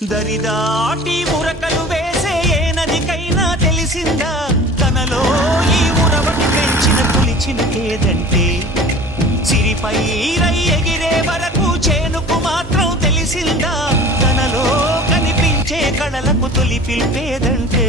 దరిదాటి ఉరకలు వేసే ఏ నదికైనా తెలిసిందా తనలో ఈ ఉరవటి పెంచిన పులిచిన కేదంటే సిరిపై రై ఎగిరే వరకు చేనుకు మాత్రం తెలిసిందా తనలో కనిపించే కళలకు తొలి పిలిపేదంటే